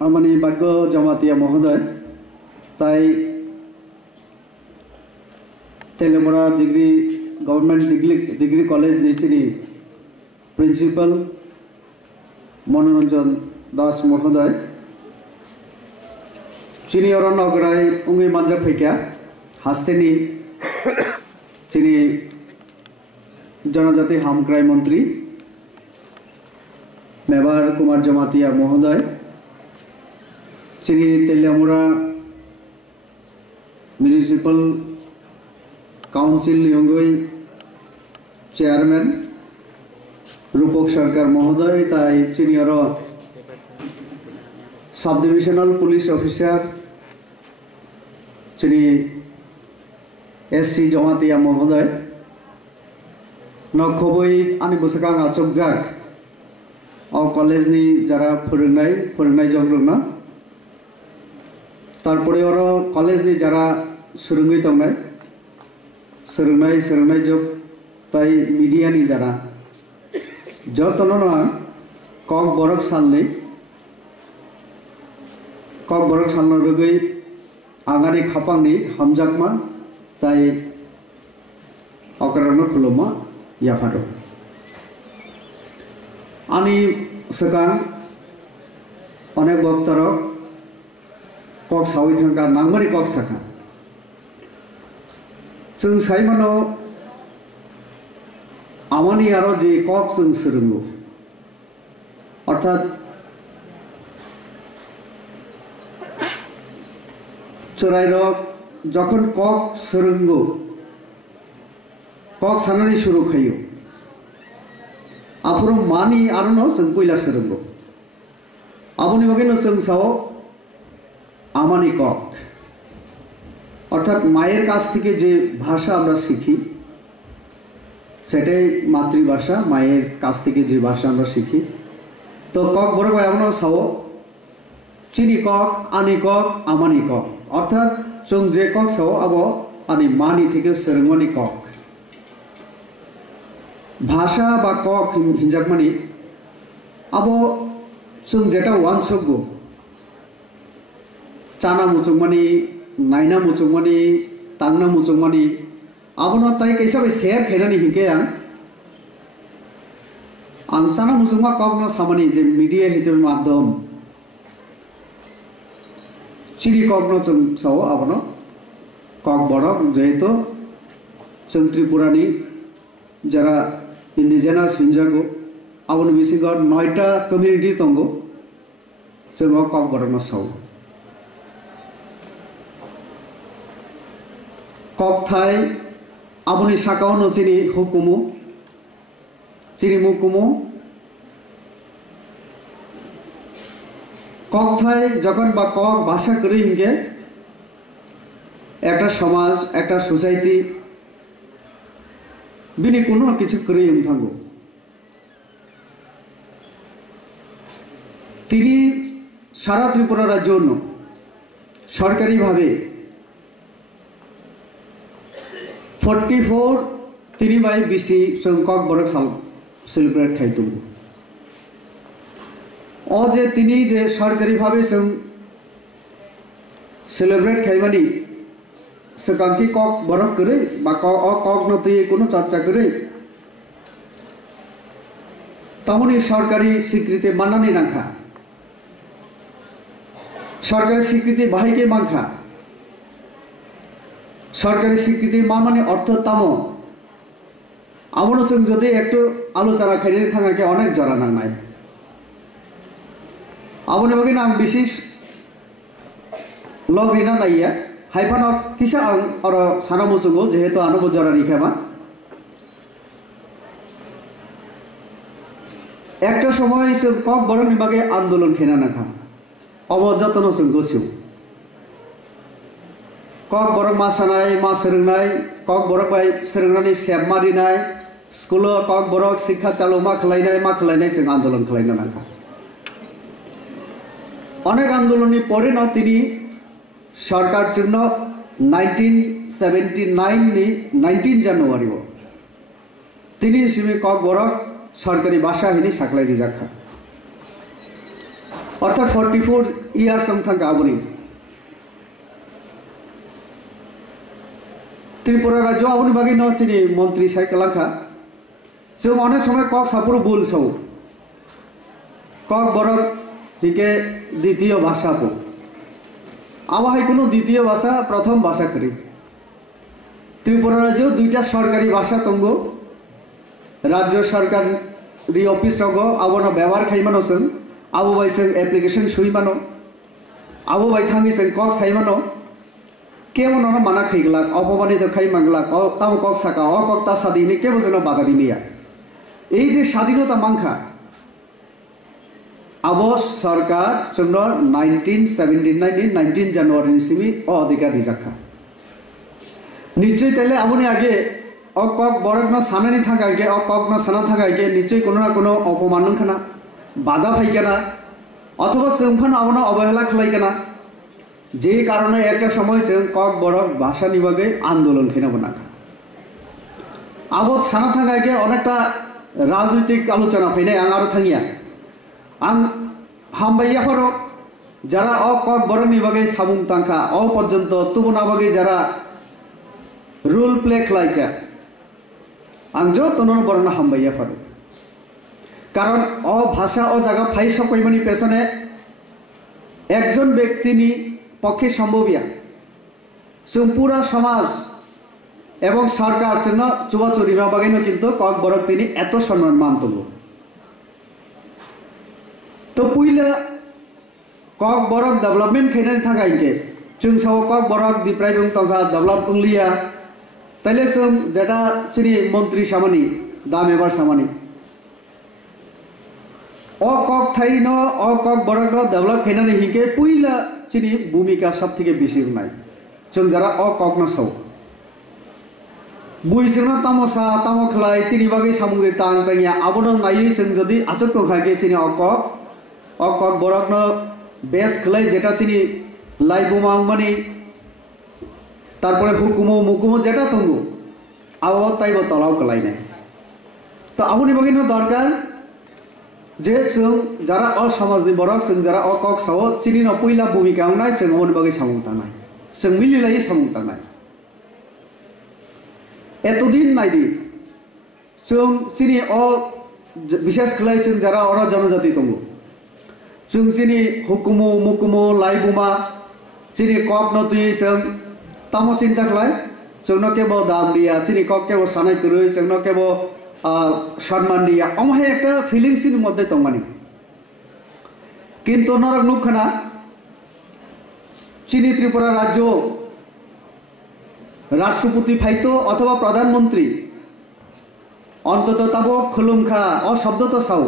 आमानी भाग्य जमातिया महोदय ताई Teliamura degree government degree college नीचिनी प्रिंसिपल मनोरंजन दास महोदय चीनी और नगराय उंगी मांजा फैक्या हास्तेनी चीनी जनजाति हामक्राय मंत्री मेवार कुमार जमातिया महोदय चीनी तेलियामुरा म्यूनिसिपल काउंसिल यंगई चेयरमैन रूपक सरकार महोदय ताई चीनी और सब डिविजनल पुलिस ऑफिसर चीनी एससी जमातिया महोदय नखबई आनी बसका आचक जाक और कॉलेज नि जरा फोरोंनाय जंग्रना तारपरे और कॉलेज नि जरा सुरुंगई तंनाय सोलोंनाय जब ताई मीडिया नि जरा जतनना कक बरक सालनि कक बरक सालनो रगै आगानि खापांनि हामजाकमा ताई अकरानो खुलुमा याफारो आनी सका अनेक बक्तर कक सावै थांका नांगमारि कक साखा जों साइमानो आमानी आरो जे कक जों सोलोंगो अर्थात चोराइरक जखन कक सोलोंगो कक साननानै शुरू खायो आफोर मानी आरो जों पयला सोलोंगो आबोनि बागैनो जों साव आमानी कक अर्थात मायर काछ थेके जे भाषा आमरा शिखी सेटाई मातृभाषा मायर काछ थेके जे भाषा आमरा शिखी तो कक बरक एमनो साव चीनी कक आनी कक आमानी कक अर्थात जों जे कक साव आबो आनी मानी थेके सोलोंगमानि कक भाषा बा कक हिंजाकमानि आबो जों जेटा वानसगो चाना मुचुकमानि नायना मुचुकमानि तांना मुचुकमानि आबोनो ताई कैसा बे शेयर खेनानि हिंकेया आं चाना मुचुकमा ककनो सामानि जे मीडिया हिसाबै माध्यम चिनी ककनो जों साव आबोनो कक बरक जेहेतु जों त्रिपुरानि जरा इंडिजिनास हिंजागो आबोनो बिसिंगा 9टा कम्युनिटी दंगो जों कक बरकनो साव कक थाई आबोनि साकावनो चीनी हुकुमो चीनी मुकुमो कक थाई जखन बा कक भाषा करे हिंगे एक समाज एक सोसाइटी बिनि कोनो किछु करे थांगो तिनी सारा त्रिपुरा राज्य सरकारी भावे 44 तिनी बाई बिसि जों कक बरक साल सेलिब्रेट खाइतुंगो अजे तिनी जे सरकारी भावे जों सेलिब्रेट खाइबानि सकांकी कक बरक करे बा कक नतै कोनो चर्चा करे तमनि सरकारी स्वीकृति माननानै राखा सरकारी स्वीकृति बाहायके मांखा सरकारी स्वीकृति मा माने अर्थ तामो आमनो जों जदि एकटु आलोचना खाइनानै थाङाके अनेक जरा नांनाय आबोनि बागैनो आं बिशेष लगरिना नाइया हाइफान किसा आं और साना मुचुगो जेहेतु आनो जरा रिखामा एकटा समय जों कक बरकनि बागै आंदोलन खेना नाखा अब जतन जों गोसो कक बरक मा सानाय मा सोलोंनाय कक बरक बाय सोलोंनानै सेब मारिनाय स्कुल कक बरक शिक्षा चालु मा खालायनाय जों आंदोलन खालायनो नांखा अनेक आंदोलननि परे न तिनी सरकार जोंनो 1979 नि 19 जानुवारि तिनी सिमे कक बरक सरकारी भाषा हिनी साखलायनि जाखा अर्थात 44 ইয়ার্স थांगा आबनी त्रिपुरा राज्य आबनी बागै न चिनी मंत्री साइकलाखा जों अनेक समय कक सापुर बुल सौ कक बरक हिके द्वितीय भाषा को आवाहाय कोनो द्वितीय भाषा प्रथम भाषा करी त्रिपुरा राज्य दुईटा सरकारी भाषा तंगो राज्य सरकारी ऑफिस रगो आबनो व्यवहार खाइमानो जों आबो बाय जों एप्लिकेशन सुइमानो आबो बाय थांगि जों कक साइमानो केवन न माना खैगला अपमानित खाइ मांगला ताम कक साका अ कक ता सादिनि केबो जों बादारि मिया এই যে স্বাধীনতা মাংখা আবো সরকার চন্দ্র 1979 19 জানুয়ারি সিমি অধিকার দিজাখা নিশ্চয় তাইলে আমনি আগে অকক বরগ্ন সানানি থাকাইকে অকগ্ন সানা থাকাইকে নিশ্চয় কোনো না কোনো অপমান খানা বাধা ফাইকেনা অথবা जोंफान आवनो अवहेला खालायकेना যে কারণে একটা সময় जों কক বরক ভাষা নিবাগে আন্দোলন খেনা বনাখা আবো সানা থাকাইকে অনেকটা राजनीतिक आलोचना फैनाय आं आरो थांगिया आं हामबायाफोर जरा अ कक बरनि बागै साबुं तांखा अ पर्यन्त तुबुना बागै जरा रूल प्ले खालायका आं जो तनन बरन हामबायाफोर कारण अ भाषा अ जागा फाइ सकैमानि पेছনে একজন ব্যক্তিनि पक्षे सम्भविया जों पूरा समाज এবং সরকার জন্য চুয়াচুরিমা বাগাইনো কিন্তু কক বরক তিনি এত সম্মান মানতল তো পুইলা কক বরক ডেভেলপমেন্ট খেনাनि थाखायके जों साव কক बरक दिप्राय बुं तंगा डेभेलप बुंलिया তাইলে जों जेटा चिनि मंत्री सामानि दाम एबार सामानि अ কক थाइनो अ কক बरक डेभेलप खेनानि हिके पुइला चिनि भूमिका सबथेके बेसि होनाय जों जरा अ কক न साव बुइजोंनो तामसा तामखलाय चिनि बागै सामुगै तां तांगिया आबोनो नायै जों जदि आचक खागे चिनि अक बरकनो बेस खलाय जेटा चिनि लाइबुमां मानि तारपरे हुकुमो मुकुमो जेटा तंगो आबो ताइबो तलाव कलायनाय तो आबोनि बागैनो दरकार जे जों जरा असमाजनि बरक जों जरा अकक साव चिनि न पहिला भूमिका आंनाय जों आबोनि बागै सामुं तांनाय जों मिलिलायै सामुं तांनाय एतदिन नायदि जों चिनि अ विशेष खलाय जों जरा अर जनजाति दङ जों चिनि हुकुमो मुकुमो लाइबुमा चिनि कक नतुय जों तामो चिन्ता खलाय जोंनो केबो दाम दिया चिनि कक केबो सानाय करै जोंनो केबो सम्मान दिया अमहे एकटा फिलिंग्स नि मध्य दंमानि किन्तु नरक नुखना चिनि त्रिपुरा राज्य राष्ट्रपति फाइतो अथवा प्रधानमंत्री अंतत तबो खुलुमखा अशब्द तो साव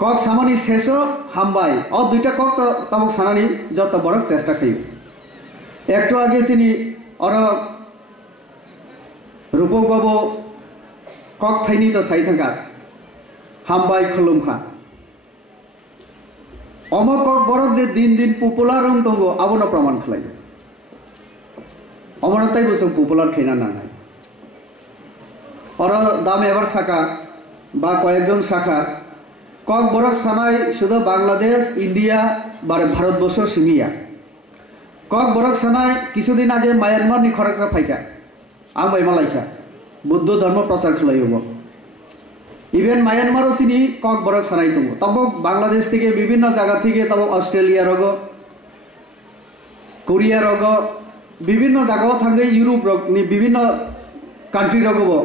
कक सामानि शेष हामबाय अ दुईटा कक तबक सानानि जत बरक चेष्टा खायो एकटो आगे चिनि अर रूपक बाबू कक थाइनि तो साइ थांगा हामबाय खुलुमखा अम कक बरक जे दिन दिन पपुलार रं दंगो आबोनो प्रमाण खालायो अमरताय बोसों पपुलार खेना नांगाय और दाम एबार साका बा कयेकजन शाखा कक बरक सानाय शुधु बांग्लादेश इंडिया बारे भारतवर्ष सिमिया कक बरक सानाय किछुदिन आगे म्यानमार नि खरकसा फाइका आं बायमालायखा बुद्ध धर्म प्रचार खालायो इवेन म्यानमार सिनि कक बरक सानाय दङ तब बांग्लादेश থেকে বিভিন্ন জায়গা থেকে तब ऑस्ट्रेलिया रगो कोरिया रगो विभिन्न जगह थांगे यूरोप नि विभिन्न कान्ट्री रगबो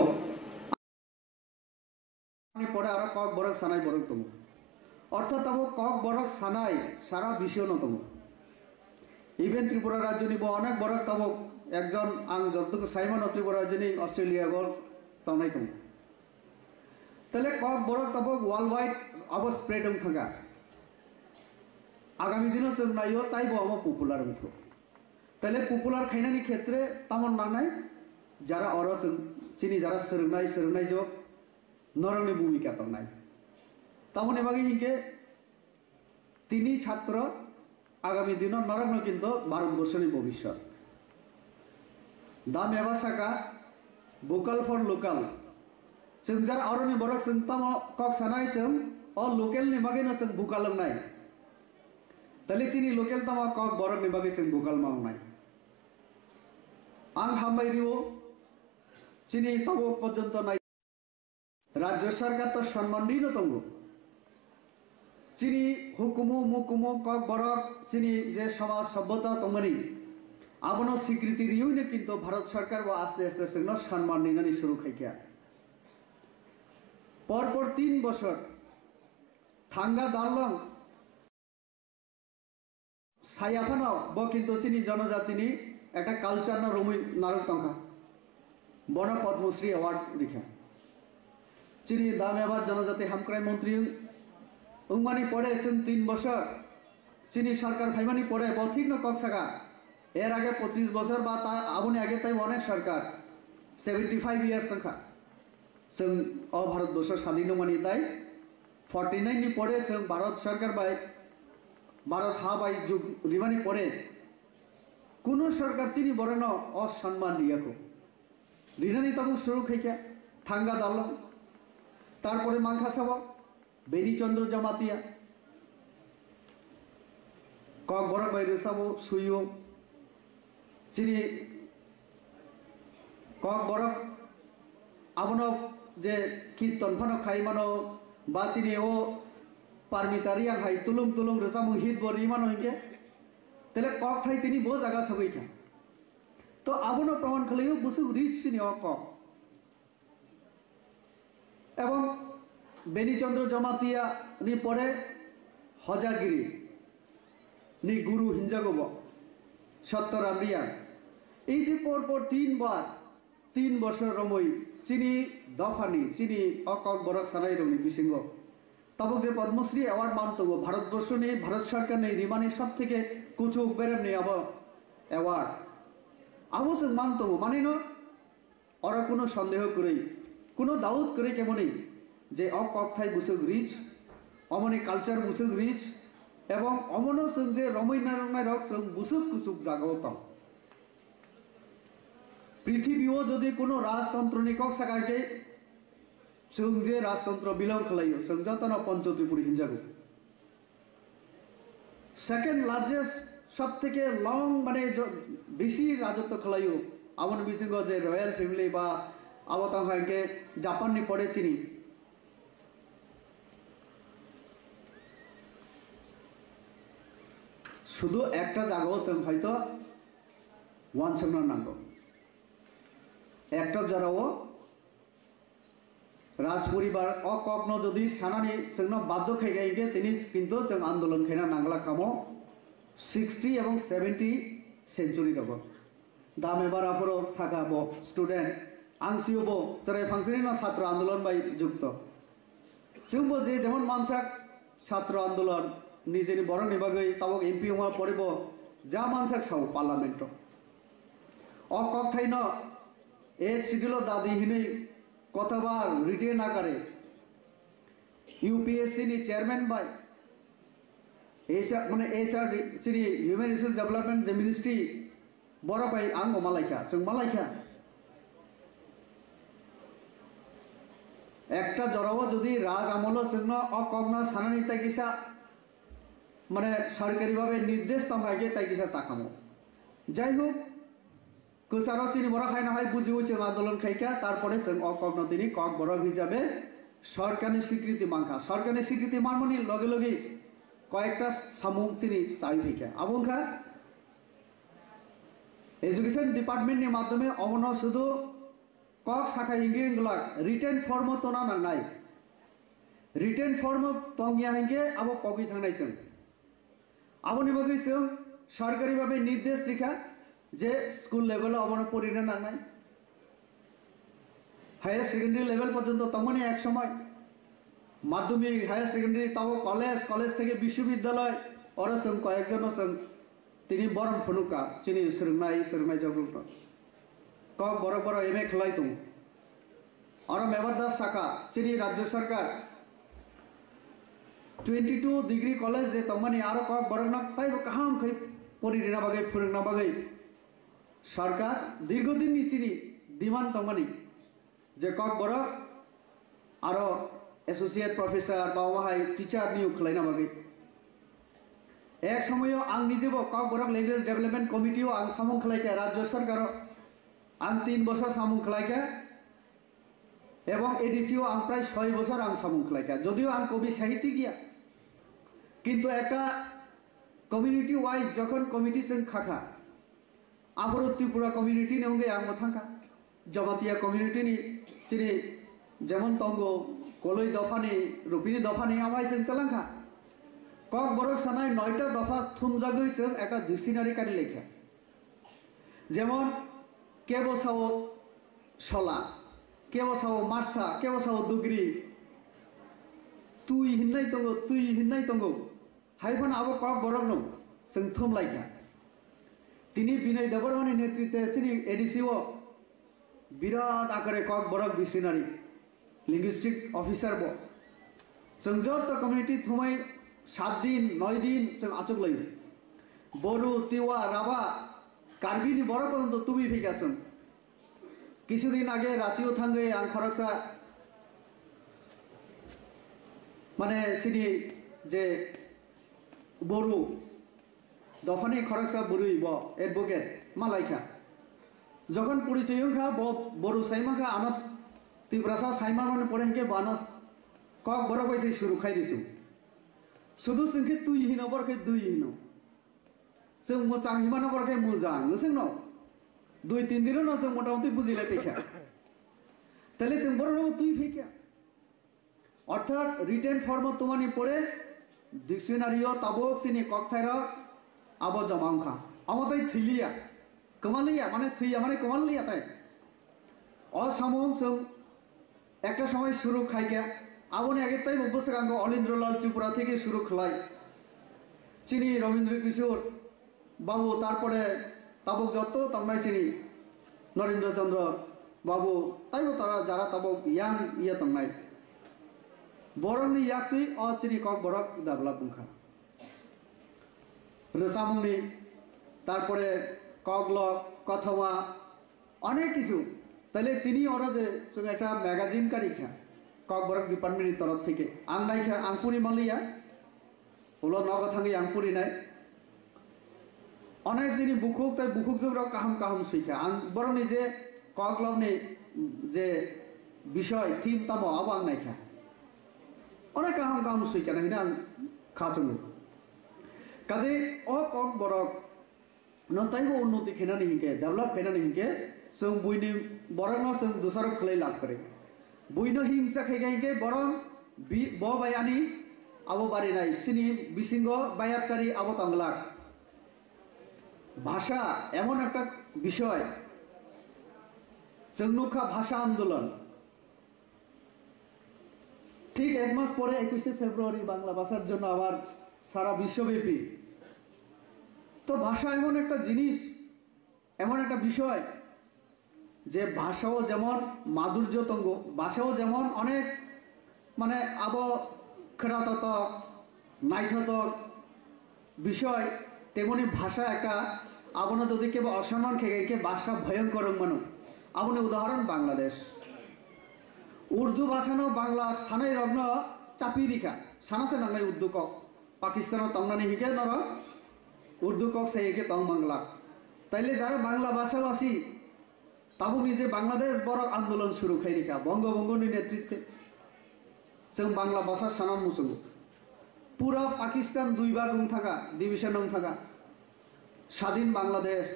परे आरो कक बरक सानाय बरक दङ अर्थात तब कक बरक सानाय सारा विषय न दङ इवेन त्रिपुरा राज्यनि अनेक बरक तब एकजन आं जतक साइमन त्रिपुरा राज्यनि ऑस्ट्रेलिया गल तंनाय दङ तले कक बरक तब वर्ल्ड वाइड अब स्प्रेड दं थांगा आगामी दिनाव जों नायो ताइबो अब पपुलार दं तले पपुलार खाइनानि क्षेत्रे तामन नांनाय जरा अरस चिनि जरा सोरनाय जो नरंनि भूमिका तंनाय तामने बागै हिंके तिनी छात्र आगामी दिन नरंनो किन्तु भारतवर्षनि भविष्य दाम एबा साका भोकाल फर लोकाल जों जरा अरनि बरक जों ताम कक सानाय जों लोकेल नि बागै न जों बुकालंनाय तले चिनि लोकेल तमा कक बरक नि बागै जों बुकाल मावनाय आं हामबायरिओ चिनि तबो पर्यन्त नाय राज्य सरकार तो सम्मान दिन तंगो चिनि हुकुमो मुकुमो कक बरक चिनि जे समाज सभ्यता तंगनि आबनो स्वीकृति रिउने किन्तु भारत सरकार व आस्ते आस्ते जोंनो सम्मान दिनानै शुरू खायखा परपर 3 বছর थांगा दालং सायाफानाव ब किन्तु चिनि जनजातिनि একটা কালচার না রমি নারক তংখা বন পদ্মশ্রী অ্যাওয়ার্ড রেখা চিনি দাম এবার জনজাতি হামক্রাই মন্ত্রী উংমানি পড়ে 3 বছর চিনি সরকার ভাইমানি পড়ে ঠিক না কক্সাগা এর আগে 25 বছর বা তার আবনে আগে তাই অনেক সরকার 75 ইয়ার্স তংখা जों भारतवर्ष স্বাধীন মানি তাই 49 नि পরে जों भारत सरकार बाय भारत हा बाय जुग रिमानि पड़े कोनो सरकार चिनि बरन असम्मान दियाखौ रिनानि तब शुरू खायखा थांगा दालং तारपरे मांखासाव बेनी चंद्र जमातिया कक बरक बाय रेसाबो सुयो चिनि कक बरक आबनो जे कीर्तन फानो खाइमानो बाचिनि ओ पारमितारि आं हाय तुलुम तुलुम रेसामु हित बरि मानो हिके तेले कक थाई तिनि बो जागा सबैखा तो आबनो प्रमाण खालायो बुसु रिच सिनि कक एवं बेनी चंद्र जमातिया नि परे हजागिरि नि गुरु हिंजागोब सत्यरामरिया এই যে পরপর 3 বার 3 বছর রমই চিনি দফানি চিনি অকক বরক সানাই রঙি বিসিঙ্গ তবক যে পদ্মশ্রী অ্যাওয়ার্ড মানতব ভারতবর্ষ নেই ভারত সরকার নেই রিমানি সব থেকে কুচুক বেরেম নেই আব অ্যাওয়ার্ড আবো जों মানতব মানে ন আর কোনো সন্দেহ করে কোনো দাউত করে কেমনই যে অকক থাই বুসুক রিচ অমনি কালচার বুসুক রিচ এবং অমন जों যে রমইনারনাই রক जों বুসুক কুচুক জাগতম পৃথিবীও যদি কোনো রাজতন্ত্র নিকক সাকাকে जों जे राजतंत्र बिलं खालायो जों जतन पंचत्रिपुरी हिंजागो सेकेंड लार्जेस्ट सब থেকে लंग माने बेसि राजत्व खालायो आबन बिसिंग जे रय्याल फैमिली बा आबतांगे जापान नि पड़े चिनि शुधु एकटा जागाओ जों हयतो वानसोमना नांगौ एकटा जराओ राजपरिवार अकग्न जदि सानानि जोंनो बाध्य खायगायगे तिनि किन्तु जों आंदोलन खायना नांगला खामो 60 एवं 70 सेंचुरी रगो दाम एबार आफरो सागाबो स्टूडेंट आंसियोबो जरै फांसनिनो छात्र आंदोलन बाय जुक्त जोंबो जे जेमन मानसाक छात्र आंदोलन निजेनि बरनि बागै ताबक एमपि हमा पड़िबो जा मानसाक साव पार्लामेंट अकग थाइनो ए सिडिलो दादी हिनै कतबार रिटेन आकारे यूपीएससी नि चेयरमैन बाय माने एसआर चिनि ह्यूमन रिसोर्स डेवलपमेंट जे मिनिस्ट्री बड़ बाय आं मालायखा जों मालायखा एकटा जराओ जदि राज आमल जोंनो अकग्न सानानि ताइकिसा माने सरकारी भावे निर्देश तंगागे ताइकिसा चाखामो जाय होक कुसारो चिनि बरक खायना हाय बुझिउ जों आंदोलन खायखा तारपरे जों अकग्न तिनि कक बरक हिसाबे सरकारनि स्वीकृति मांखा सरकारनि स्वीकृति मानमनि लगे लगे कयेकटा सामुक चिनि चाइ फैखा आबंखा एजुकेशन डिपार्टमेंट नि माध्यमे अमन शुधु कक शाखा हिंगे इंगला रिटेन फॉर्म तो ना नांनाय रिटेन फॉर्म तंगिया हिंगे आबो कगि थांनाय जों आबनि बगै जों सरकारी भावे निर्देश लिखा जे स्कूल लेवल अमन परिना नांनाय हायर सेकेंडरी लेवल पर्यन्त तमने एक समय माध्यमिक हायर सेकेंडरी तब कलेज कलेज থেকে विश्वविद्यालय और जों कयेकजन जों तिनि बरम फनुका चिनि सोलोंनाय जगुग कक बरक बरक एमए खालाय दं और मेबारदास शाखा चिनि राज्य सरकार 22 डिग्री कलेज जे तमने आरो कक बरक न ताइबो काहाम खै परिना बागै फोरोंना बागै सरकार दीर्घदिन नि चिनि डिमांड तमने जे कक बरक आरो एसोसिएट प्रफेसर बा वहाय टीचार नियोग खालायना बागै एक समय आं निजेबो ककबरक लैंग्वेज डेवलपमेंट कमिटी आं सामुं खालायखे राज्य सरकार आं 3 बছর सामुं खालायखे एवं एडीसी आं प्राय 6 बছর आं सामुं खालायखे जदिও आं कवि साहित्यिक गया किन्तु एक कम्युनिटी वाइज जखन कमिटी जों खाखा आफर त्रिपुरा कम्युनिटी नंगे आं थांखा जमातिया कम्युनिटी नि चिनि जेमन तंगो कलई दफानि रुपिनी दफानि आमाय जों तलांखा कक बरक सानाय 9टा दफा थुमजागै जों एक डिक्शनारि कारि लेखा जेमन केबसाव सला केबसाव मार्सा केबसाव दुग्री तुई हिन्नाय तंगो हाइफान आबो कक बरक नं जों थुमलायखा तिनी बिनय देबरमानि नेतृत्वे सिनि एडीसी बिराद आकारे कक बरक डिक्शनारि लिंगुइस्टिक ऑफिसर बो जों जत कम्युनिटी थुमाय 7 दिन 9 दिन जों आचक लायो बरु तिवा राभा कार्बिनि बरक पर्यन्त तुबि फैगासन किछुदिन आगे रांचियाव थांगे आं खरकसा माने सिनि जे बरु दफानि खरकसा बुरुई ब एडवोकेट मालायखा जखन परिचय खा बरु साइमाखा आनत तिब्रासा साइमा माने पढ़ेंगे बानस कक बरक बायसे शुरू खायदिसु शुधु जोंखे तुई हिनो बरखे दुई हिनो जों मोजां हिमानो बरखे मोजां जोंनो 2-3 दिन न जों मोटामोटी बुजिलाय फैखा ताहले जों बरनो तुई फैखा अर्थात रिटेन फर्म तुम्हानी पढ़े डिक्शनारियो ताबक सिनी ककथायर आबो जमांखा आमाताय थिलिया कमालिया माने थैया माने कमालिया ताई असामों जों একটা সময় শুরু খাইকা আবনি আগে তাই বসে অলিন্দ্রলাল ত্রিপুরা থেকে শুরু খলাই চিনি রবীন্দ্র কিশোর বাবু তারপরে তাবক যত তামনাই চিনি নরেন্দ্রচন্দ্র বাবু তাইবো তারা যারা তাবক ইয়াং ইয়া তামনাই বরংনি ইয়াক তুই চিনি কক বরক দাবলা বুংখা রসামুনি তারপরে কগলক কথমা অনেক কিছু তাহলে তিনি ওরা যে একটা ম্যাগাজিন কারিখা ককবরক ডিপার্টমেন্টের তরফ থেকে আং নাইখা আংপুরি মালিয়া হলো নগথাঙ্গি আংপুরি নাই অনেক যিনি বুকুক তাই বুকুক জোরা কাহাম কাহাম সুইখা আং বরং নিজে ককলবনি যে বিষয় থিম তামো আবো আং নাইখা অনেক কাহাম কাহাম সুইখা নাকি আং খাচুঙ্গু কাজে অ ককবরক नताइबो उन्नति खेनानि हिंके डेभलप खेनानि हिंके जों बुइनि बरंनो जों दुसारक खलै लाभ करे बुइनो हिंसा खेगाइके बरं ब बायानि आबो बारिनाय सिनि बिसिंग बायापचारि आबो तंगलाक भाषा एमन একটা বিষয় जों नुखा भाषा आंदोलन ठीक एक मास परे 21 फेब्रुआरी बांग्ला भाषार जন্য আবার সারা বিশ্বব্যাপী तो भाषा एमन एक जिनिस एमन एक विषय जे भाषाओ जेमन माधुर्यतंग भाषाओ जेमन अनेक माने आबो खोरातक नायथतक विषय तेमनि भाषा एक आबनो जदि केबो असम्मान खेगे भाषा भयंकर मानो आबनि उदाहरण बांग्लादेश उर्दू भाषानो बांग्ला सानै रग्न चापी दिखा सानासे नांनाय उर्दू कक पाकिस्तान तंगनानि हिके नर उर्दू कक से तंग बांगला ताइले जारा बांग्ला भाषाभाषी ताबो निजे बांग्लादेश बरक आंदोलन शुरू खाइरिखा बंगबंधुनि नेतृत्वे जों बांग्ला भाषा सानान मुसुंगु पूरा पाकिस्तान 2 भाग थाका डिविशन थाका स्वाधीन बांग्लादेश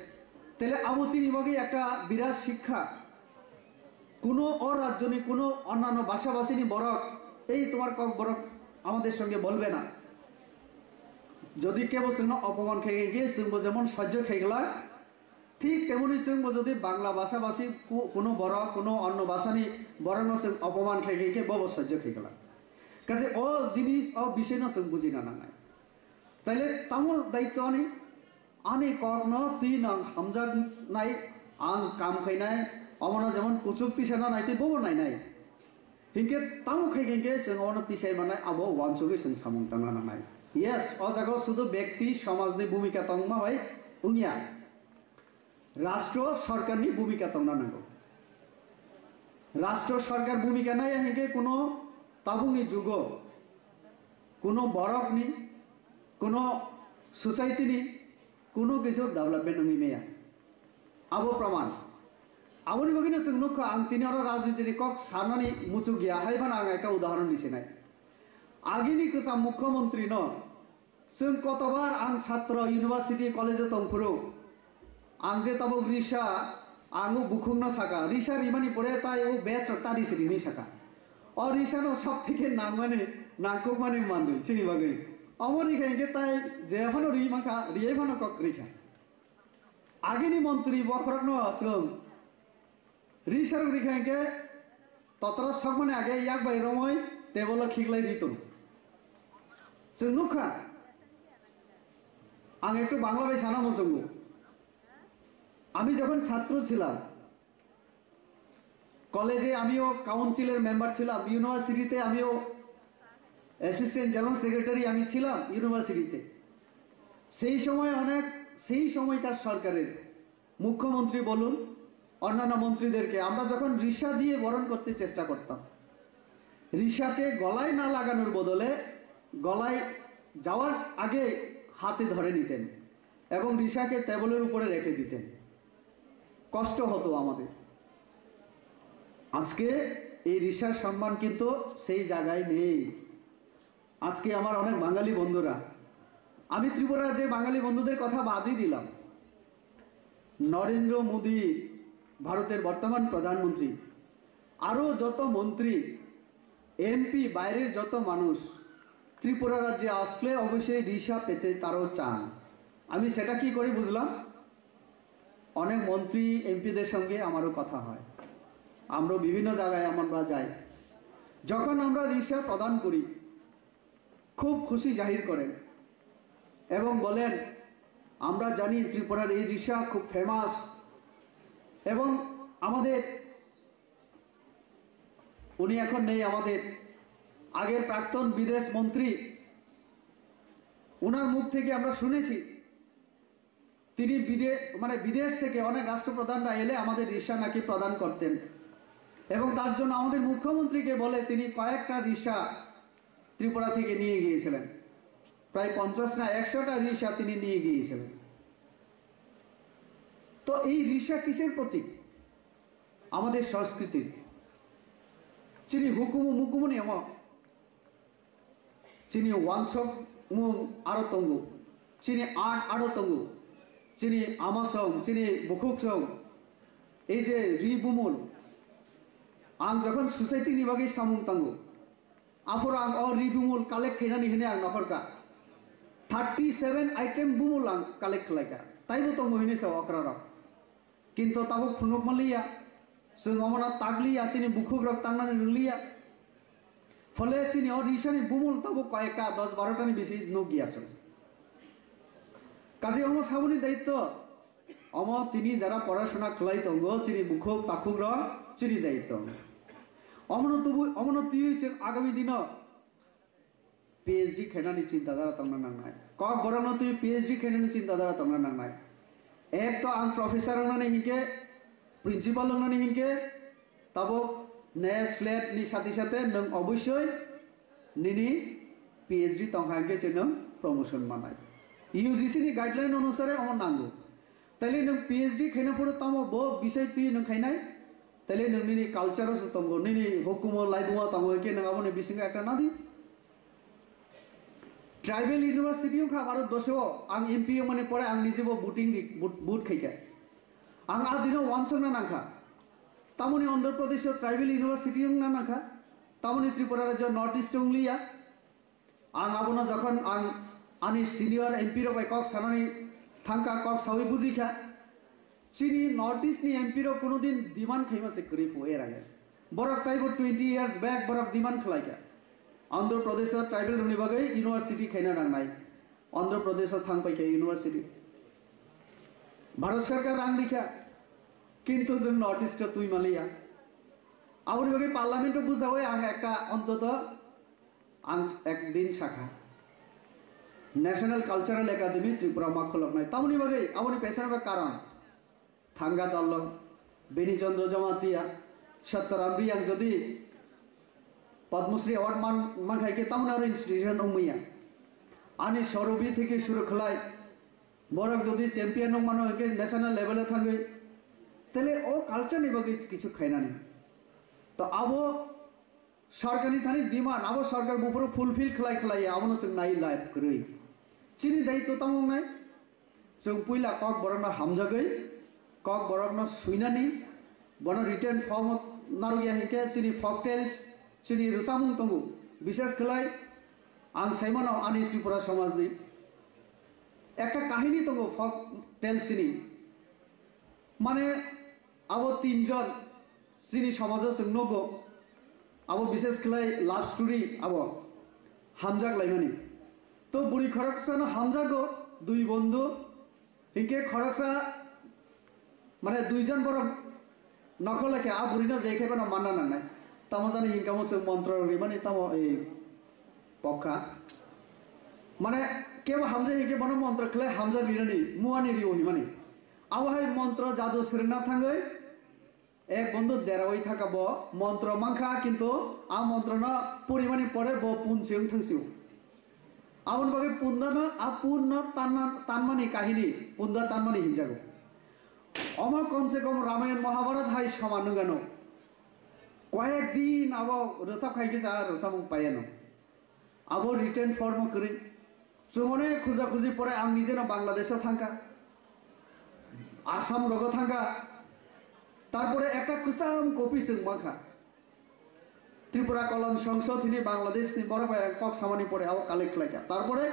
ताइले आबोसिनि बागे एक बिराट शिक्षा कोनो अराज्यनि कोनो अन्यान्य भाषाभाषीनि बरक এই তোমার কক বরক আমাদের সঙ্গে বলবে না যদি কেবল जोंनो अपमान खेगे जोंबो जेमन सह्य खेगला ठीक तेमनि जोंबो जदि बांग्ला भाषाभाषी कोनो बर कोनो अन्य भाषानि बरनो जों अपमान खेगे बबो सह्य खेगला काजे अ जिनिस अ विषयनो जों बुजिना नांनाय ताइले तामो दायित्वनि आनि ककन तीन हामजाग नाय आं काम खैनाय अमनो जेमन कुचुक पिसाना नायते बबो नायनाय हिंके तामो खेगे जों अन तिसाय मानाय आबो वानसुगै जों सामुं तांना नांनाय यस अ जागाव शुद्ध व्यक्ति समाजनि भूमिका तंगमा भाई उनिया राष्ट्र सरकारनि भूमिका तंगना नांगौ राष्ट्र सरकार भूमिका नाय हिंके कोनो তাবুনি যুগ কোনো বরক নি কোনো সোসাইটি নি কোনো কিছু ডেভেলপমেন্ট নঙি মেয়া আবো প্রমাণ আবনি বগিনো जों नुखो आं तिनि और राजनीति कक साननानै मुसु गया हायबान आं एक उदाहरण दिसिनाय आगिनि गोसा मुख्यमंत्री न जों कतबार आं छात्र यूनिवर्सिटी कलेज तंफुरु आं जे तब रिसा आंगु बुखुंगनो साका रिसा रिमानि परे ताय ओ बेस्ट तारि सिरिनि साका और रिसा न सब থেকে नांगमाने नांको माने मानदो सिनि बागै अमरि खायके ताय जेफानो रिमाखा रियेफानो कक रिखा आगिनि मंत्री बखरक न जों रिसार रिखायके ततरा सकमाने आगे याक बाय रमय टेबल खिगलाय दितन जों नुखा आं एकटु बांला बाय सानामो जोंगो আমি যখন ছাত্র ছিলাম কলেজে আমিও কাউন্সিলের মেম্বার ছিলাম ইউনিভার্সিটিতে আমিও অ্যাসিস্ট্যান্ট জেনারেল সেক্রেটারি আমি ছিলাম ইউনিভার্সিটিতে সেই সময় অনেক সেই সময়কার সরকারের মুখ্যমন্ত্রী বলুন অন্যান্য মন্ত্রীদেরকে আমরা যখন রিসা দিয়ে বরণ করতে চেষ্টা করতাম রিসাকে গলায় না লাগানোর বদলে গলায় যাওয়ার আগে হাতে ধরে নিতেন এবং রিসাকে টেবিলের উপরে রেখে দিতেন কষ্ট হতো আমাদের আজকে এই রিসার সম্মান কিন্তু সেই জায়গায় নেই আজকে আমার অনেক বাঙালি বন্ধুরা আমি ত্রিপুরার যে বাঙালি বন্ধুদের কথা বাদই দিলাম নরেন্দ্র মোদি ভারতের বর্তমান প্রধানমন্ত্রী আরো যত মন্ত্রী এমপি বাইরের যত মানুষ ত্রিপুরা রাজ্যে আসলে অবশ্যই রিসা পেতে তারও চান আমি সেটা কি করে বুঝলাম অনেক মন্ত্রী এমপিদের সঙ্গে আমারও কথা হয় আমরা বিভিন্ন জায়গায় আমরা যাই যখন আমরা রিসা প্রদান করি খুব খুশি জাহির করেন এবং বলেন আমরা জানি ত্রিপুরার এই রিসা খুব ফেমাস এবং আমাদের উনি এখন নেই আমাদের আগের প্রাক্তন বিদেশ মন্ত্রী ওনার মুখ থেকে আমরা শুনেছি তিনি বিদেশ থেকে অনেক রাষ্ট্রপ্রধানরা এলে আমাদের রিসা নাকি প্রদান করতেন এবং তার জন্য আমাদের মুখ্যমন্ত্রীকে বলে তিনি কয়েকটা রিসা ত্রিপুরা থেকে নিয়ে গিয়েছিলেন প্রায় 50 না 100টা রিসা তিনি নিয়ে গিয়েছিলেন তো এই রিসা কিসের প্রতীক আমাদের সংস্কৃতির চিনি হুকুমু মুকুমনি আমা চিনি ওয়ানছক মুং আরো তঙ্গু চিনি আট আরো তঙ্গু চিনি আমাসং চিনি বুকুকসং এই যে রিবুমুল आं जखन सोसाइटी नि बागै सामुं तांगो आफोर आं अ रिबुमुल कालेक्ट खायनानि होने आं नखरका 37 आइटेम बुमुल आं कालेक्ट खालायका ताइबो तंगो होने साव अक्रारा किन्तु ताबो फुनुक मालिया जों अमना तागलिया सिनि बुखुक रक तांनानि रुलिया फले सिनि अ रिसानि बुमुल ताबो कयेका 10 12 टानि बेसि नगियासो काजे अम साबुनि दायित्व अम तिनि जारा पढ़ाशोना खलाई तंगो सिनि बुखुक ताखुक र चिनी दायित्व अमनति आगामी दिन पिएचडी खेनानि चिंताधारा तमना नांनाय कक बरनो तुई पिएचडी खेनानि चिंताधारा तमना नांनाय एक तो आं प्रोफेसर होनानै हिंके प्रिन्सिपाल होनानै हिंके ताबो नेक्स्ट स्लेट नि साथि साथे नों अवश्य निनि पिएचडी तंखांके से नों प्रमोशन मानाय यूजीसी नि गाइडलाइन अनुसारे अमन नांगो ताइले नों पिएचडी खेना पड़ो तामो बो विषय तुई नों खाइनाय ताइले नोंनि कालचार तंगो निनि हुकुम लाइबुमा तंगो के नङाबो बिसिंगा एकटा नादि ट्राइबल यूनिवर्सिटी खा भारत दशो आं एमपी माने परे आं निजेबो बुटिंग बुट खाइका आं आ दिनो वानसंना नांखा तामनि आंध्र प्रदेश ट्राइबल यूनिवर्सिटी ना नांखा तामनि त्रिपुरा राज्य नॉर्थ ईस्ट उंगलिया आं आबोना जखन आं आनि सिनियर एमपी रो बाय कक सानानि थांका कक सावि बुजिखा चिनी नॉर्थ ईस्ट नि एमपी रो कोनो दिन डिमांड खाइमा से करि फो एर आगे बरक ताइबो 20 इयर्स बैक बरक डिमांड खलाइका आंध्र प्रदेश ट्राइबल रुनि बागै यूनिवर्सिटी खाइना नांनाय आंध्र प्रदेश थांबायखा यूनिवर्सिटी भारत सरकार रां लिखा किन्तु जों नॉर्थ ईस्ट तुई मालिया आबनि बागै पार्लामेंट बुझावै आं एकटा अन्तत आं एक दिन शाखा नेशनल कल्चरल एकाडेमी त्रिपुरा मा खलबनाय तामनि बागै आबनि पेशनबा कारण थांगा दल्ल बेनिचंद्र जमातिया सत्तरामरी आं जदि पद्मश्री अवार्ड मान खाई के तमन और इंस्टीट्यूशन उमैया आनी सौरभी থেকে শুরু खलाई बरक যদি चैंपियन मानो के नेशनल लेवल थांगे तेले ओ कल्चर नि बगे किछु खाइना नि तो आबो सरकारनि थानि डिमांड आबो सरकार बुफोर फुलफिल खलाई आबोनो जों नाय लाइफ करै चिनि दायित्व तामंनाय जों पुइला कक बरकना हामजागै कक बरकना सुइनानि बन रिटर्न फॉर्म नारुगिया हिके चिनि फॉकटेल्स चिनि रसामुं तंगु विशेष खलाई आं साइमन आनी त्रिपुरा समाजनि একটা কাহিনী তো ফক টেল চিনি মানে আবো তিনজন চিনি সমাজও जों नगो আবো বিশেষ করে লাভ স্টোরি আবো হামজাক লাইমানি তো বুড়ি খরকসা না হামজাগো দুই বন্ধু হিকে খরকসা মানে দুইজন বড় নকলেকে আ বুড়ি না যাই খেবে না মানা না নাই তামো জানি হিংকামো जों মন্ত্র রিমানি তামো এই পক্কা মানে কেউ হামজা হিকে বন মন্ত্র খেলে হামজা লিরানি মুয়ানি রিও হিমানি আওহাই মন্ত্র জাদু সেরনা থাঙ্গই এক বন্ধু দেরাওই থাকাব মন্ত্র মাংখা কিন্তু আ মন্ত্র না পরিমাণে পড়ে ব পুনছিং থাংসিও আমন বাগে পুন্দানা আপূর্ণ তানমানি কাহিনী পুন্দা তানমানি হিংজাগো অমর কমসে কম রামায়ণ মহাভারত হাই সমান গান কয়েকদিন আবো রসাব খাইকে যা রসামুং পায়ানো আবো রিটার্ন ফর্ম করে जोंने खुजा खुजी पड़े आं निजे बांग्लादेश थांगा आसाम रग थांगा तारपरे एक खुसाम कपि जों माखा त्रिपुरा कल्याण संसद हिनी बांग्लादेश नि बड़ भाई कक सामानी पड़े आव कालेक्ट लाइका तारपरे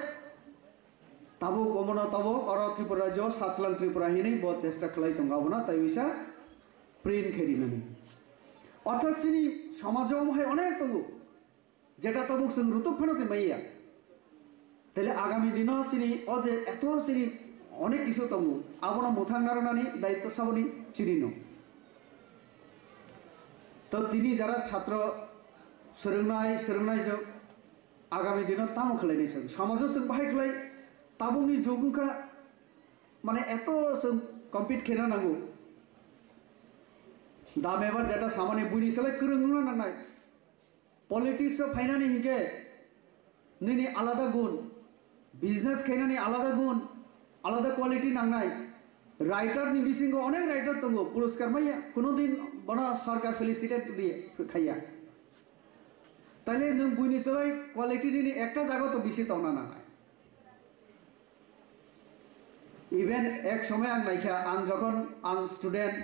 ताबो गमना ताबो और त्रिपुरा राज्य सासलां त्रिपुरा हिनी बहुत चेष्टा खलाई दंगाबोना ताई बिसा प्रिंट खेरिनानि अर्थात चिनी समाजम है अनेक दंगो जेटा ताबो जों रुतुक फानासे माइया তাহলে আগামী দিনও চিনি অজে এত চিনি অনেক কিছু তঙ্গু আবনা মোথাং নারনানি দায়িত্ব সাবনি চিনিনো তো তিনি যারা ছাত্র सोलोंनाय जों आगामी दिनाव तामो खालायनाय जों समाजाव जों बाहाय खालाय ताबुंनि जौगुंखा माने एत जों कम्पिट खेना नांगौ दामेबा जेटा सामाने बुइनि सालाय गोरों नांनाय पलिटिक्स फाइनानि हिंगे नैनि आलादा गुण बिजनेस खायनानि आलादा गुण आलादा क्वालिटी नांनाय राइटर नि बिसिंगो अनेक राइटर दंगो पुरस्कार माया कोनो दिन बना सरकार फेलिसिटेट दिए खाया ताइले नों बुइनि सालाय क्वालिटी नि एकटा जागा तो बिसि तौना नांनाय इवेन एक समय आं नायखा आं जखन आं स्टूडेंट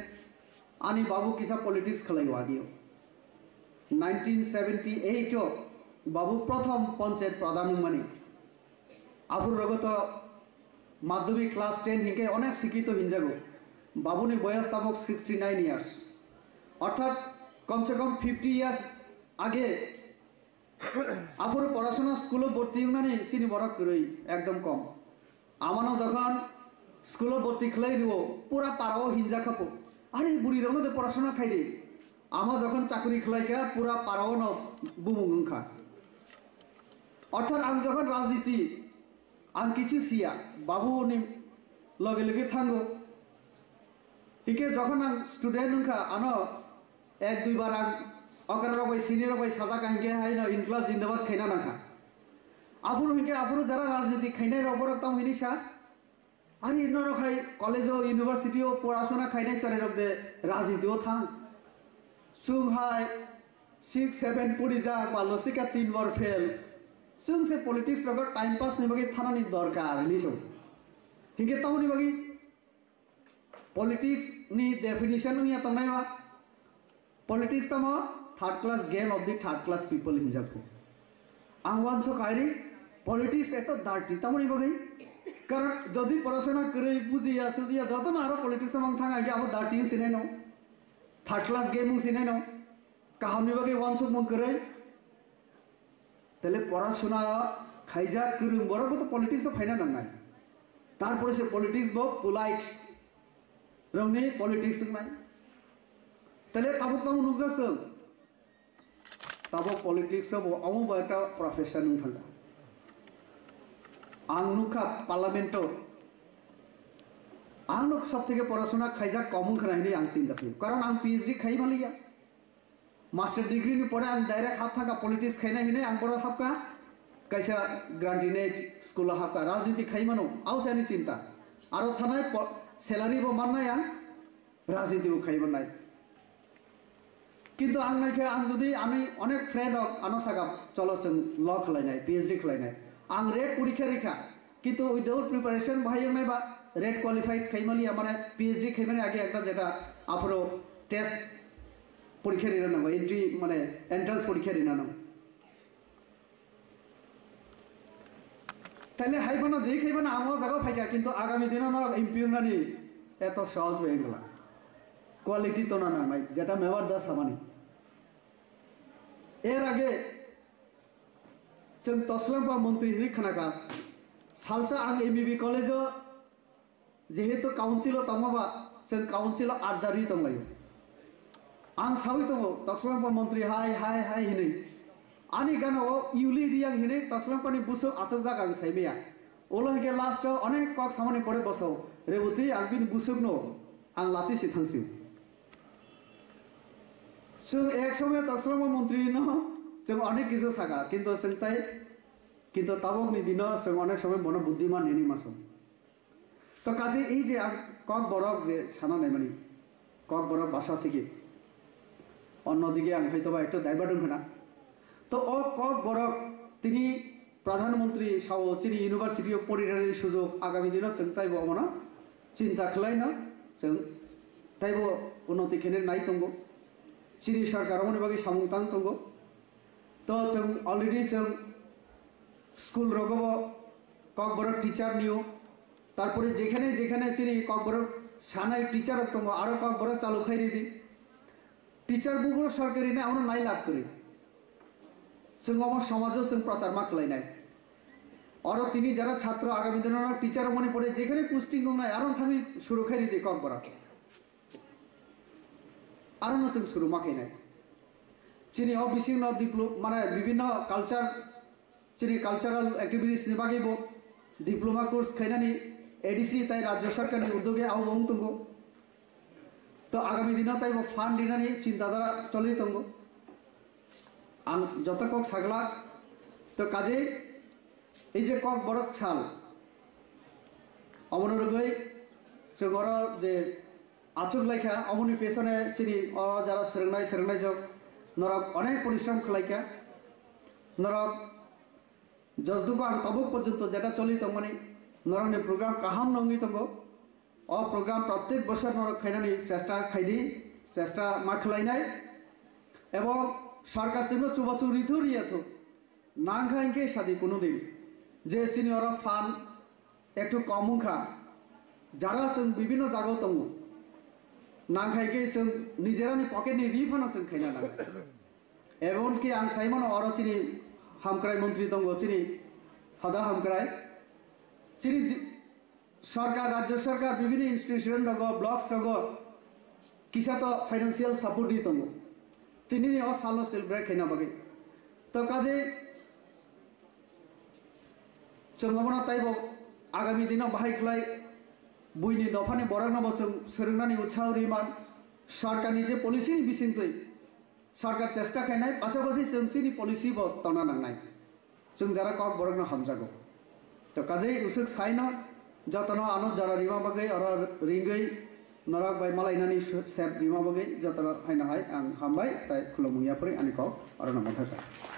आनी बाबू किसा पलिटिक्स खालायो आगियो 1978 बाबू प्रथम पंचायत प्रधान मानी आफुर रगत माध्यमिक क्लास 10 हिंके अनेक शिक्षित हिंजागो बाबूनि बयस ताबक 69 इयर्स अर्थात कम से कम 50 इयर्स आगे आफुर पढ़ाशोना स्कूल भर्ती होनानै चिनि बरक करै एकदम कम आमानो जखन स्कूल भर्ती खलाई दिबो पूरा पाराओ हिंजा खापो अरे बुरी रनो दे पढ़ाशोना खाइदे आमा जखन चाकरी खलाइका पूरा पाराओ न बुमुंखा अर्थात आं जखन राजनीति आं किछु सिया बाबू नि लगे लगे थांगो हिके जखन आं स्टूडेंट नखा आनो एक दुई बार आं अकर रबाय सिनियर रबाय साजा कांगे हायनो इनक्लाब जिंदाबाद खायना नाखा आफुर हिके आफुर जरा राजनीति खायनाय रबर ताम हिनिसा आरे इन रखाय कलेज यूनिवर्सिटी पढ़ाशोना खायनाय सारे रब दे राजनीतिओ थां सुहाय 6 7 पुरी जा बालसिका 3 बार फेल जों से पलिटिक्स रग टाइम पास नि बगे थानानि दरकार निसो हिंगे ताउनि बगे पलिटिक्स नि डेफिनेशन नि तनायवा पलिटिक्स तमा third class game of the third class people हिंजाफो आं वानसो कायरि पलिटिक्स एत डार्टी तामनि बगे कारण जदि पढ़ाशोना करै बुजिया सुजिया जतन आरो पलिटिक्स मां थांगा के आबो डार्टी सिनाय न थर्ड क्लास गेम सिनाय न काहामनि बगे वानसो मं करै तेले पढ़ाशोना खाइजा गोरों बरबो तो पलिटिक्स फाइना नांनाय तारपरे से पलिटिक्स बो पोलाइट रंनि पलिटिक्स नाय तेले ताबो ताबो नुकजासों ताबो पलिटिक्स बो आमो बाटा प्रोफेशन थांगा आं नुखा पार्लामेंट आं सब থেকে पढ़ाशोना खाइजा कम खानायनि आं चिंता खायो कारण आं पीएचडी खाइ मालिया मास्टर डिग्री नि परे आं डाइरेक्ट हाब थाका पलिटिक्स खाइना हिने आं बर हाबका कैसा ग्रान्टिने स्कुल हाबका राजनीति खाइमानो आवसानि चिंता आरो थानाय सैलारि बो माननाय आं राजनीति बो खाइमाननाय किन्तु आं नायखे आं जुदि आंनि अनेक फ्रेंड आनो सागा चलो जों ल खालायनाय पीएचडी खालायनाय आं रेट परीक्षा रेखा किन्तु उइदाउट प्रिपारेशन बाहाय नायबा रेट क्वालिफाइड खाइमालिया माने पीएचडी खाइमाने आगे एकटा जेटा आफरो टेस्ट परीक्षा दिना नांगौ एंट्री माने एंट्रेंस परीक्षा दिना नांगौ ताइले हाइबाना जे खाइबाना आंगो जागा फाइका किन्तु आगामी दिना न इम्पिउनानि एत सहज बेंगला क्वालिटी तो ना नांनाय जेटा मेवार दा सामानि एर आगे जों तस्लांबा मंत्री हिनि खनाका सालसा आं एमबीबी कॉलेज जेहेतु काउंसिल तंगबा जों काउंसिल आदारि तंलायो आं सावि दङ तस्लांबा मंत्री हाय हाय हाय हिनै आनि गानो इउली रियां हिनै तस्लांपानि बुसो आचक जागा आं साइबिया ओलहगे लास्ट अनेक कक सामानि परे बसौ रेबुति आं बिन बुसुकनो आं लासि सिथांसि जों एक समय तस्लांबा मंत्री न जों अनेक किसु सागा किन्तु जोंताय किन्तु ताबकनि दिन जों अनेक समय बन बुद्धिमान हिनि मासो तो काजे এই যে কক বরক যে সানা নাইমানি কক বরক বাসা থেকে অন্যদিকে আমি হয়তোবা একটু ডাইভার্ট না তো ও কক বরক তিনি প্রধানমন্ত্রী সাউসিনি ইউনিভার্সিটি অফ পরিরানি সুযোগ আগামী দিনে जों তাইবো মনা চিন্তা খালাইনা जों তাইবো উন্নতি খেনে নাই তঙ্গো চিনি সরকার মনে বাকি সামুংতাং তঙ্গো তো जों অলরেডি जों স্কুল রগব কক বরক টিচার নিও তারপরে যেখানে যেখানে চিনি কক বরক সানাই টিচার তঙ্গো আরো কক বরক চালু খাইরি দি টিচাर बुबो सरकारी ने आउनो नाय लाभ करी जों আমার সমাজও जों प्रचार मा खालायनाय और তিনি যারা ছাত্র আগামী দিনে টিচার মনে পড়ে যেখানে পোস্টিং নাই আরো থাকি শুরু খাইরি দি কক বরক আরো जों শুরু मा खायनाय চিনি অফিসিং ন ডিপ্লোমা মানে বিভিন্ন কালচার চিনি কালচারাল অ্যাক্টিভিটিস नि बागैबो डिप्लोमा कोर्स खायनानि एडीसी ताई राज्य सरकारनि उद्योगे आवबं तंगो तो आगामी दिन ताइबो फान्ड दिनानि चिन्ताधारा चलि तंगो आं जत कक सागला तो काजे এই যে কক বরক সাল অমনরগৈ जोंगर जे आचुक लाइका अमनि पेছনে চিনি যারা সেরংনাই যোগ नरक अनेक परिश्रम खालाइका नरक যতটুকু आं तबक पर्यन्त जेटा चलि तंगमानि नरकनि प्रोग्राम काहाम नंगि तंगो अ प्रोग्राम प्रत्येक बছর नरक खाइनानि चेष्टा खाइदि चेष्टा मा खालायनाय एवं सरकार सिमनो सुबाचु रिथुरियाथो नांखाइके सादि कोनो दिन जे चिनि अर फान एकटु कमुखा যারা जों বিভিন্ন জায়গা तंगो नांखाइके जों निजेरानि पकेटनि रिफाना जों खाइना ना एवं कि आं साइमन अर चिनि हामक्राय मंत्री तंगो चिनि हदा हामक्राय चिनि सरकार राज्य सरकार विभिन्न इंस्टीट्यूशन दंग ब्लॉक्स दंग किसा तो फाइनेंशियल सपोर्ट दी तंगो तिनि अ सालो सेलिब्रेट खाइना बागै तो काजे जों मना ताइबो आगामी दिनाव बाहाय खलाय बुइनि दफानि बरागना बसों सोरंनानि उत्साहरिमान सरकारनि जे पलिसिनि बिसिंतै सरकार चेष्टा खायनाय पासापासि जोंसिनि पलिसि ब तना नांनाय जों जारा कक बरागना हामजागौ तो काजे उसुक साइना जतन आनो जरा रिमा बागै और रिंगै नरक बाय मालायनानि सेब रिमा बागै जतन हायना हाय आं हामबाय ताय खुलुमुयाफोर आनि कक और नमथाका